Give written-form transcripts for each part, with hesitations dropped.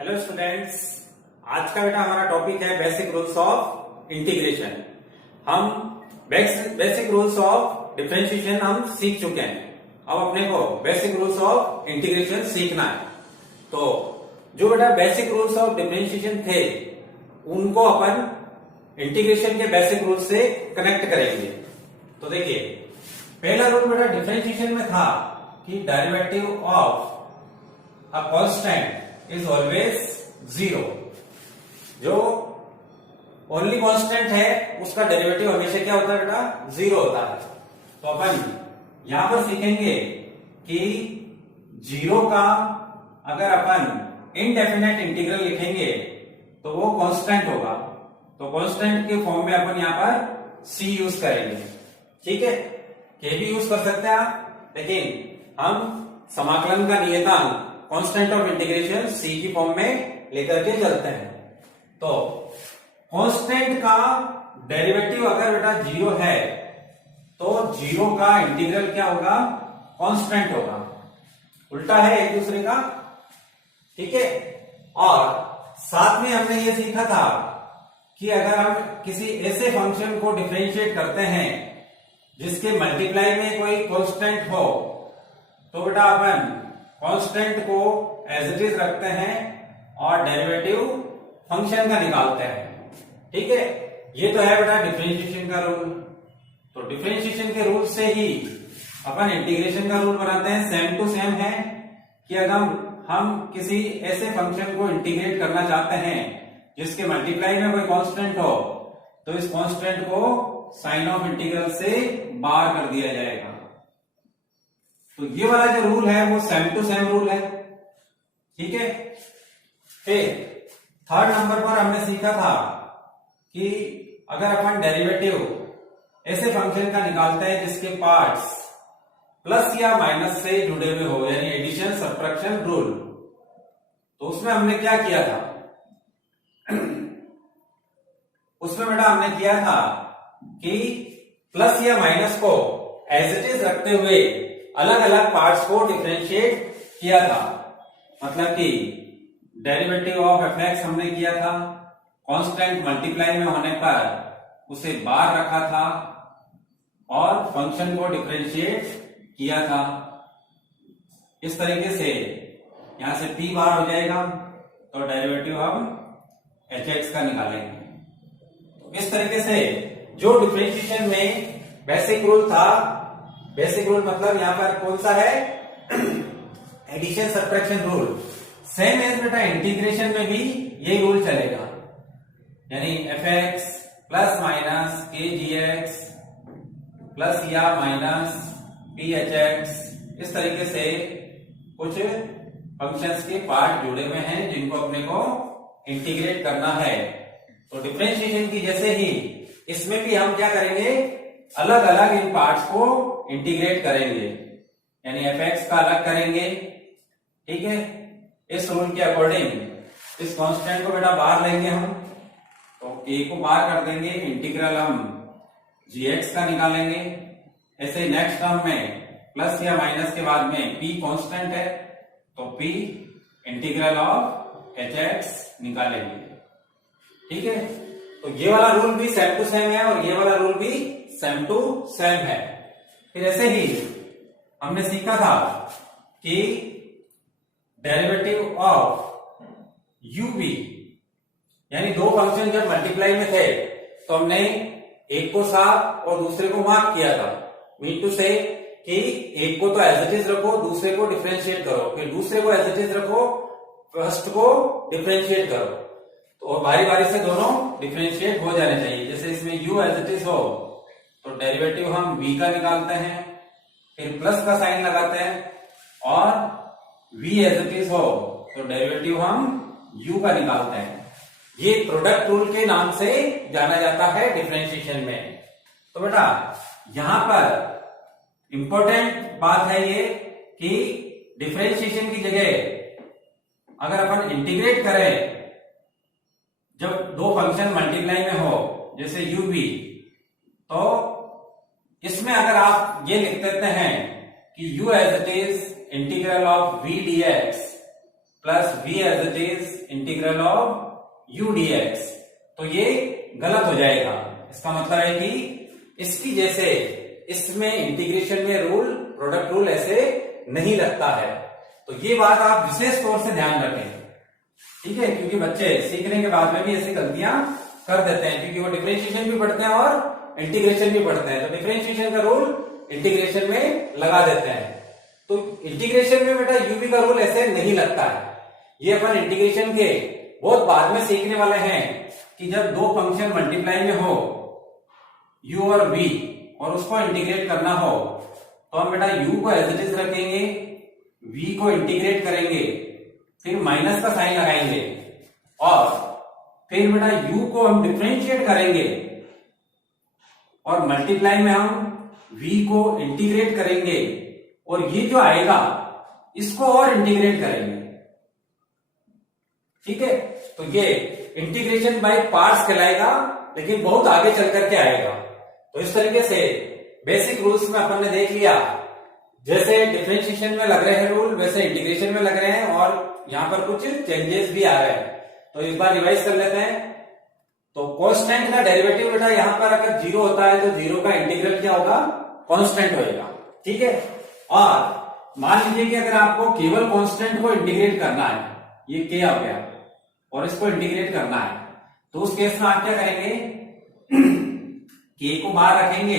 Hello students, आज का बेटा हमारा टॉपिक है बेसिक रूल्स ऑफ इंटीग्रेशन। हम बेसिक रूल्स ऑफ डिफरेंशिएशन हम सीख चुके हैं। अब अपने को बेसिक रूल्स ऑफ इंटीग्रेशन सीखना है। तो जो बेटा बेसिक रूल्स ऑफ डिफरेंशिएशन थे उनको अपन इंटीग्रेशन के बेसिक रूल से कनेक्ट करेंगे। तो देखिए, पहला रूल बेटा डिफरेंशिएशन में था कि derivative of a constant is always zero. जो ओनली कांस्टेंट है उसका डेरिवेटिव हमेशा क्या होता है बेटा? जीरो होता है। तो अपन यहां पर सीखेंगे कि जीरो का अगर अपन इनडेफिनेट इंटीग्रल लिखेंगे तो वो कांस्टेंट होगा। तो कांस्टेंट के फॉर्म में अपन यहां पर सी यूज करेंगे। ठीक है, के भी यूज कर सकते हैं आप, लेकिन हम समाकलन का नियतांक कांस्टेंट ऑफ इंटीग्रेशन सी की फॉर्म में लेकर के चलते हैं। तो कांस्टेंट का डेरिवेटिव अगर बेटा जीरो है तो जीरो का इंटीग्रल क्या होगा? कांस्टेंट होगा। उल्टा है एक दूसरे का। ठीक है, और साथ में हमने ये सीखा था कि अगर हम किसी ऐसे फंक्शन को डिफरेंशिएट करते हैं जिसके मल्टीप्लाई में कोई कांस्टेंट हो तो बेटा अपन कांस्टेंट को एज इट इज रखते हैं और डेरिवेटिव फंक्शन का निकालते हैं। ठीक है, ये तो है बेटा डिफरेंशिएशन का रूल। तो डिफरेंशिएशन के रूल से ही अपन इंटीग्रेशन का रूल बनाते हैं। सेम टू सेम है कि अगर हम किसी ऐसे फंक्शन को इंटीग्रेट करना चाहते हैं जिसके मल्टीप्लाई में कोई कांस्टेंट हो तो इस कांस्टेंट को साइन ऑफ इंटीग्रल से बाहर कर दिया जाएगा। तो ये वाला जो रूल है वो सेम टू सेम रूल है। ठीक है, फिर थर्ड नंबर पर हमने सीखा था कि अगर अपन डेरिवेटिव ऐसे फंक्शन का निकालते हैं जिसके पार्ट्स प्लस या माइनस से जुड़े हुए हो, यानी एडिशन सब्ट्रैक्शन रूल, तो उसमें हमने क्या किया था? उसमें बेटा हमने किया था कि प्लस या माइनस को एज इट इज रखते हुए अलग अलग पार्ट्स को डिफरेंशिएट किया था। मतलब कि डेरिवेटिव ऑफ एफ एक्स हमने किया था, कांस्टेंट मल्टीप्लाई में होने पर उसे बाहर रखा था और फंक्शन को डिफरेंशिएट किया था। इस तरीके से यहां से p बाहर हो जाएगा तो डेरिवेटिव हम एच एक्स का निकालेंगे। तो इस तरीके से जो डिफरेंशिएशन में बेसिक रूल था, बेसिक रूल मतलब यहां पर कौन सा है? Addition subtraction rule. Same as बेटा इंटीग्रेशन में भी यही रूल चलेगा, यानी एफ एक्स प्लस माइनस के जी एक्स प्लस या माइनस पी एच एक्स। इस तरीके से कुछ फंक्शंस के पार्ट जुड़े हुए हैं जिनको अपने को इंटीग्रेट करना है। तो डिफरेंशिएशन की जैसे ही इसमें भी हम क्या करेंगे? अलग अलग इन पार्ट्स को इंटीग्रेट करेंगे, यानी एफ एक्स का अलग करेंगे। ठीक है, इस रूल के अकॉर्डिंग इस कांस्टेंट को बेटा बाहर लेंगे हम, तो के को बाहर कर देंगे, इंटीग्रल हम जी एक्स का निकालेंगे। ऐसे नेक्स्ट टर्म में प्लस या माइनस के बाद में p कांस्टेंट है तो p integral of H x निकालेंगे। ठीक है, तो ये वाला रूल भी सेम टू सेम है और ये वाला रूल भी सेम टू सेम है। फिर ऐसे ही हमने सीखा था कि डेरिवेटिव ऑफ u v, यानी दो फंक्शन जब मल्टीप्लाई में थे तो हमने एक को साफ और दूसरे को मार्क किया था। मीन टू से कि एक को तो एज इट इज रखो, दूसरे को डिफरेंशिएट करो, फिर दूसरे को एज इट इज रखो, फर्स्ट को डिफरेंशिएट करो। तो बारी बारी से दोनों डिफरेंशिएट हो जाने चाहिए। जैसे इसमें u एज इट इज हो तो डेरिवेटिव हम v का निकालते हैं, फिर प्लस का साइन लगाते हैं, और v एज इट इज हो तो डेरिवेटिव हम u का निकालते हैं। ये प्रोडक्ट रूल के नाम से जाना जाता है डिफरेंशिएशन में। तो बेटा यहां पर इंपॉर्टेंट बात है ये कि डिफरेंशिएशन की जगह अगर अपन इंटीग्रेट करें, जब दो फंक्शन मल्टीप्लाई में हो जैसे u v, तो इसमें अगर आप ये लिख देते हैं कि u as it is integral of v dx plus v as it is integral of u dx। तो ये गलत हो जाएगा। इसका मतलब है कि इसकी जैसे इसमें इंटीग्रेशन में रूल, प्रोडक्ट रूल ऐसे नहीं लगता है। तो ये बात आप विशेष तौर से ध्यान रखें, ठीक है, क्योंकि बच्चे सीखने के बाद में भी ऐसी गलतियां कर देते हैं, क्योंकि वो डिफरेंशिएशन भी पढ़ते हैं और इंटीग्रेशन भी पढ़ते हैं। तो डिफरेंशिएशन का रूल इंटीग्रेशन में लगा देते हैं। तो इंटीग्रेशन में बेटा यूवी का रूल ऐसे नहीं लगता है। ये अपन इंटीग्रेशन के बहुत बाद में सीखने वाले हैं कि जब दो फंक्शन मल्टीप्लाई में हो u और v और उसको इंटीग्रेट करना हो तो हम बेटा u को एज इट इज रखेंगे, v को इंटीग्रेट करेंगे, फिर माइनस का साइन लगाएंगे और फिर बेटा u को हम डिफरेंशिएट करेंगे और मल्टीप्लाई में हम v को इंटीग्रेट करेंगे और ये जो आएगा इसको और इंटीग्रेट करेंगे, ठीक है। तो ये इंटीग्रेशन बाय पार्ट्स कहलाएगा, लेकिन बहुत आगे चल करके आएगा। तो इस तरीके से बेसिक रूल्स में अपन ने देख लिया, जैसे डिफरेंशिएशन में लग रहे हैं रूल वैसे इंटीग्रेशन में लग रहे हैं और यहाँ पर कुछ चेंजेस भी आ रहे हैं। तो एक बार रिवाइज कर लेते हैं। तो कांस्टेंट का डेरिवेटिव बेटा यहाँ पर अगर जीरो होता है तो जीरो का इंटीग्रल क्या होगा, कांस्टेंट होएगा, ठीक है। और मान लीजिए कि अगर आपको केवल कांस्टेंट को इंटीग्रेट करना है, ये k आ गया और इसको इंटीग्रेट करना है, तो उस केस में आप क्या करेंगे, k को बाहर रखेंगे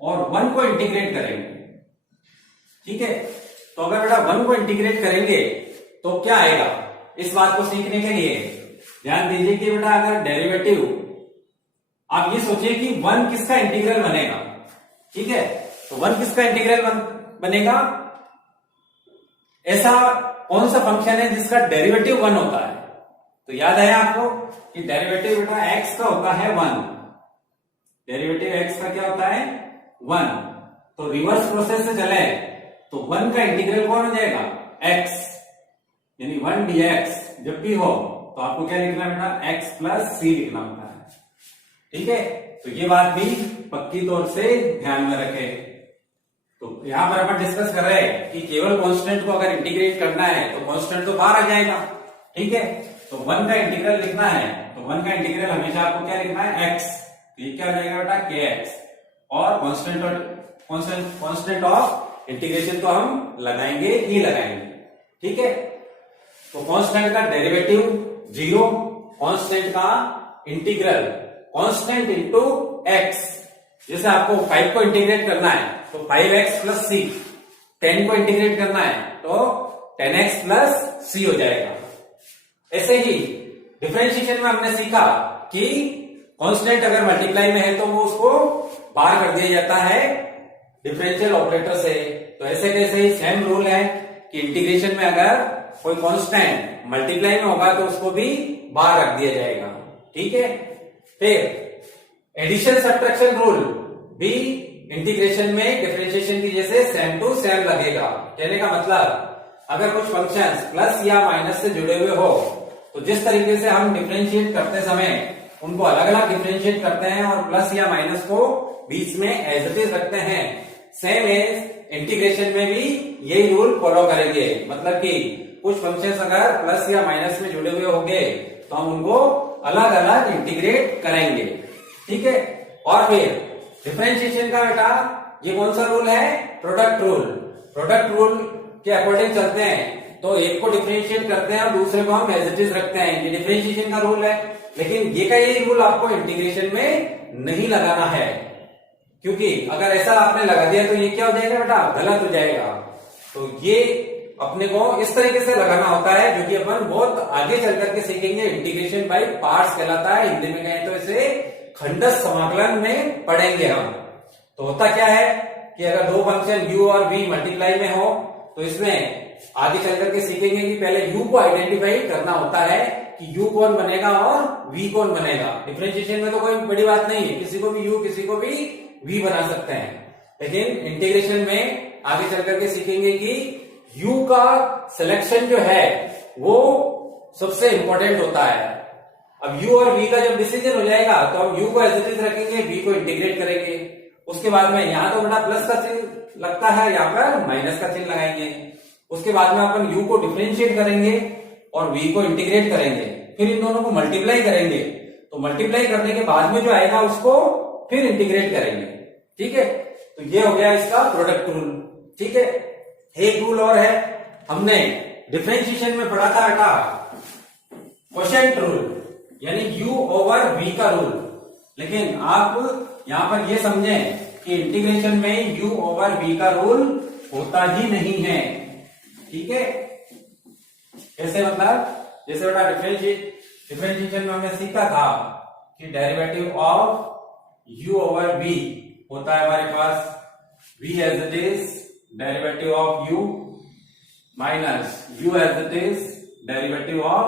और 1 को इंटीग्रेट करेंगे, ठीक है। तो अगर बेटा 1 को इंटीग्रेट करेंगे तो क्या आएगा, इस बात को सीखने के लिए ध्यान दीजिए कि बेटा अगर डेरिवेटिव, आप ये सोचिए कि 1 किसका इंटीग्रल बनेगा, ठीक है। तो 1 किसका इंटीग्रल बनेगा, ऐसा कौन सा फंक्शन है जिसका डेरिवेटिव 1 होता है। तो याद है आपको कि डेरिवेटिव बेटा x का होता है 1, डेरिवेटिव x का क्या होता है 1। तो रिवर्स प्रोसेस से चले तो 1 का इंटीग्रल कौन हो जाएगा, x, यानी 1 dx जब भी हो तो आपको क्या लिखना है बेटा, x प्लस c लिखना होता है, ठीक है। तो ये बात भी पक्की तौर से ध्यान में रखें। तो यहां पर अपन डिस्कस कर रहे हैं कि केवल कांस्टेंट को अगर इंटीग्रेट करना है तो कांस्टेंट तो बाहर आ जाएगा, ठीक है। तो 1 का इंटीग्रल लिखना है तो 1 का इंटीग्रल हमेशा आपको क्या लिखना है, x। तो ये क्या हो जाएगा बेटा, kx। और कांस्टेंट ऑफ इंटीग्रेशन तो हम लगाएंगे ही लगाएंगे, ठीक है। तो कांस्टेंट का डेरिवेटिव 0, कांस्टेंट का इंटीग्रल कांस्टेंट इंटू x। जैसे आपको 5 को इंटीग्रेट करना है तो 5x प्लस c, 10 को इंटीग्रेट करना है तो 10x प्लस c हो जाएगा। ऐसे ही डिफरेंशिएशन में हमने सीखा कि कांस्टेंट अगर मल्टीप्लाई में है तो वो उसको बाहर कर दिया जाता है डिफरेंशियल ऑपरेटर से। तो ऐसे कैसे ही सेम रूल है कि इंटीग्रेशन में अगर कोई कांस्टेंट मल्टीप्लाई में होगा तो उसको भी बाहर रख दिया जाएगा, ठीक है। फिर एडिशन सब्ट्रैक्शन रूल भी इंटीग्रेशन में डिफरेंशिएशन की जैसे सेम टू सेम लगेगा। कहने का मतलब अगर कुछ फंक्शंस प्लस या माइनस से जुड़े हुए हो तो जिस तरीके से हम डिफरेंशिएट करते समय उनको अलग अलग डिफरेंशिएट करते हैं और प्लस या माइनस को बीच में एज इट इज रखते हैं, सेम एज इंटीग्रेशन में भी यही रूल फॉलो करेंगे। मतलब कि कुछ फंक्शंस अगर प्लस या माइनस में जुड़े हुए होंगे तो हम उनको अलग अलग इंटीग्रेट करेंगे, ठीक है। और फिर डिफरेंशिएशन का बेटा ये कौन सा रूल है, प्रोडक्ट रूल। प्रोडक्ट रूल के अकॉर्डिंग चलते हैं तो एक को डिफरेंशिएट करते हैं और दूसरे को हम एज इट इज रखते हैं, ये डिफरेंशिएशन का रूल है। लेकिन ये का ये रूल आपको इंटीग्रेशन में नहीं लगाना है, क्योंकि अगर ऐसा आपने लगा दिया तो ये क्या हो जाएगा बेटा, गलत हो जाएगा। तो ये अपने को इस तरीके से लगाना होता है, जो कि अपन बहुत आगे चल करके सीखेंगे। इंटीग्रेशन बाय पार्ट्स कहलाता है, हिंदी में कहें तो इसे खंडस समाकलन में पढ़ेंगे हम। तो होता क्या है कि अगर दो फंक्शन u और v मल्टीप्लाई में हो तो इसमें आगे चल करके सीखेंगे कि पहले u को आइडेंटिफाई करना होता है कि u कौन बनेगा और v कौन बनेगा। डिफरेंशिएशन में तो कोई बड़ी बात नहीं है, किसी को भी u किसी को भी v बना सकते हैं। लेकिन इंटीग्रेशन में आगे चल करके सीखेंगे कि u का सिलेक्शन जो है वो सबसे इंपॉर्टेंट होता है। अब u और v का जब डिसीजन हो जाएगा तो हम u को एज इट इज रखेंगे, v को इंटीग्रेट करेंगे। उसके बाद में यहां तो बेटा प्लस का चिन्ह लगता है, यहाँ पर माइनस का चिन्ह लगाएंगे। उसके बाद में अपन u को डिफरेंशिएट करेंगे और v को इंटीग्रेट करेंगे, फिर इन दोनों को मल्टीप्लाई करेंगे, तो मल्टीप्लाई करने के बाद में जो आएगा उसको फिर इंटीग्रेट करेंगे। ठीक है, तो ये हो गया इसका प्रोडक्ट रूल। ठीक है, एक रूल और है, हमने डिफरेंशिएशन में पढ़ा था बेटा क्वोशिएंट रूल, यानी u ओवर v का रूल। लेकिन आप यहां पर ये समझें कि इंटीग्रेशन में u ओवर v का रूल होता ही नहीं है। ठीक है, कैसे मतलब, जैसे बेटा डिफरेंशिएशन में हमने सीखा था कि derivative of u over v होता है हमारे पास v as it is derivative of u minus u as it is derivative of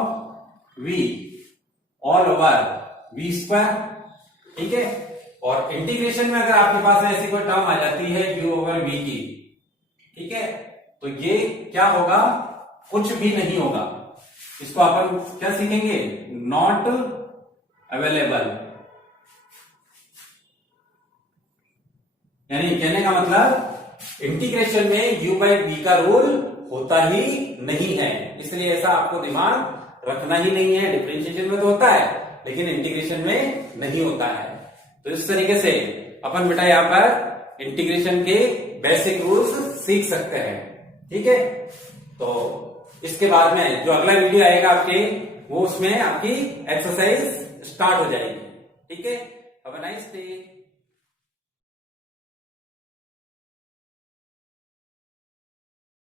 v all over v square. ठीक है, और इंटीग्रेशन में अगर आपके पास ऐसी कोई टर्म आ जाती है u ओवर v की, ठीक है, तो ये क्या होगा, कुछ भी नहीं होगा। इसको अपन क्या सीखेंगे, नॉट अवेलेबल, यानी कहने का मतलब इंटीग्रेशन में u बाई v का रूल होता ही नहीं है, इसलिए ऐसा आपको दिमाग रखना ही नहीं है। डिफरेंशिएशन में तो होता है लेकिन इंटीग्रेशन में नहीं होता है। तो इस तरीके से अपन बेटा यहाँ पर इंटीग्रेशन के बेसिक रूल्स सीख सकते हैं। ठीक है, तो इसके बाद में जो अगला वीडियो आएगा आपके, वो उसमें आपकी एक्सरसाइज स्टार्ट हो जाएगी। ठीक है, हैव अ नाइस डे।